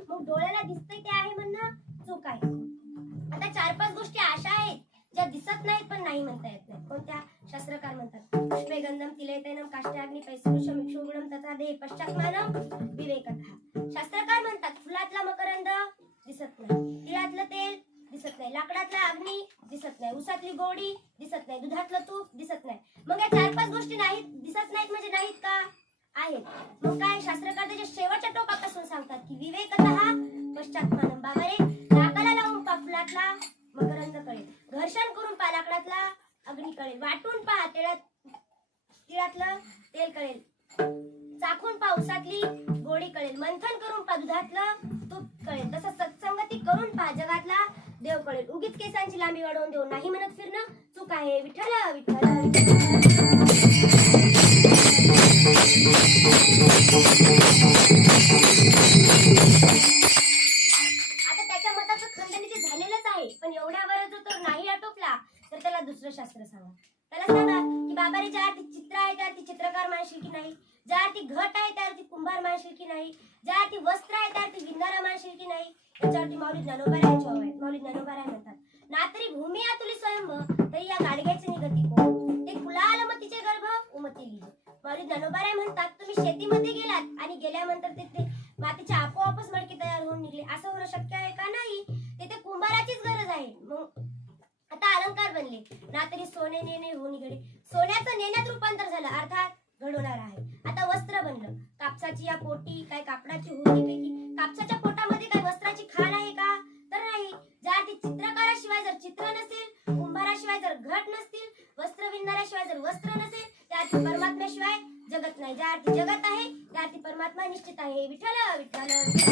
मग डोळ्याला दिसतंय ते आहे म्हणणं चूक आहे. आता चार पाच गोष्टी अशा आहेत ज्या दिसत नाहीत पण नाही म्हणता येत नाही कोणत्या? शास्त्रकार म्हणतात पुष्पे गंधम तिलेतैनम काष्टाग्नी पैसरुषम इक्षुगुणम तथा देह पश्चात्मानम विवेकथा शास्त्रकार म्हणतात फुलातला मकरंद दिसत नाही. तिळातलं तेल दिसत नाही. लाकडातला अग्नी दिसत नाही. उसातली गोडी दिसत नाही. दुधातलं तूप दिसत नाही. मग या चार पाच गोष्टी नाहीत दिसत नाहीत म्हणजे नाहीत का? आहेत. मग काय? शास्त्रकार त्याच्या शेवटच्या टोका सांगतात की विवेक हा पश्चात्मान बाबा रे नाकाला लावून पा मकरंद कळेल. घर्षण करून पालाकडातला अग्नी कळेल. वाटून पहा तिळात तिळातलं तेल कळेल. चाखून पावसातली गोडी कळेल. मंथन करून पा दुधातलं तूप कळेल. तसं सत्संगती करून पहा जगातला देव कळेल. उगीच केसांची लांबी वाढवून देऊ. नाही म्हणत फिरणं चूक आहे. विठ्ठल विठ्ठल. आता त्याच्या मताचं खंडन इथे झालेलंच आहे. पण एवढ्यावर जो तो नाही आटोपला तर त्याला दुसरं शास्त्र सांगा. त्याला सांगा की बाबा रे ज्या अर्थी चित्र आहे त्या अर्थी चित्रकार मानशील की नाही? ज्या अर्थी घट आहे त्या अर्थी कुंभार मानशील की नाही? ज्या अर्थी वस्त्र आहे त्या अर्थी विंगारा मानशील की नाही? याच्यावरती माऊली ज्ञानोबारायांची माऊली ज्ञानोबाराय म्हणतात अरे धनोबार ज्ञानोबाराय म्हणतात तुम्ही शेतीमध्ये गेलात आणि गेल्यानंतर तिथे मातीचे आपोआपच मडकी तयार होऊन निघले. असं होणं शक्य आहे का नाही? तिथे कुंभाराचीच गरज आहे. मग आता अलंकार बनले. ना तरी सोने नेणे होऊन घडे सोन्याचं नेण्यात रूपांतर झालं. अर्थात घडवणार आहे. आता वस्त्र बनलं. कापसाची या पोटी काय कापडाची होडीपैकी कापसाच्या पोटामध्ये काय वस्त्राची खाण आहे का? तर नाही. जर ती चित्रकाराशिवाय जर चित्र नसेल कुंभाराशिवाय जर घट नसतील वस्त्र विणणाऱ्याशिवाय जर वस्त्र नसेल त्या अर्थी परमात्म्याशिवाय जगत नाही. ज्या अर्थी जगत आहे त्या अर्थी परमात्मा निश्चित आहे. विठ्ठल विठ्ठल.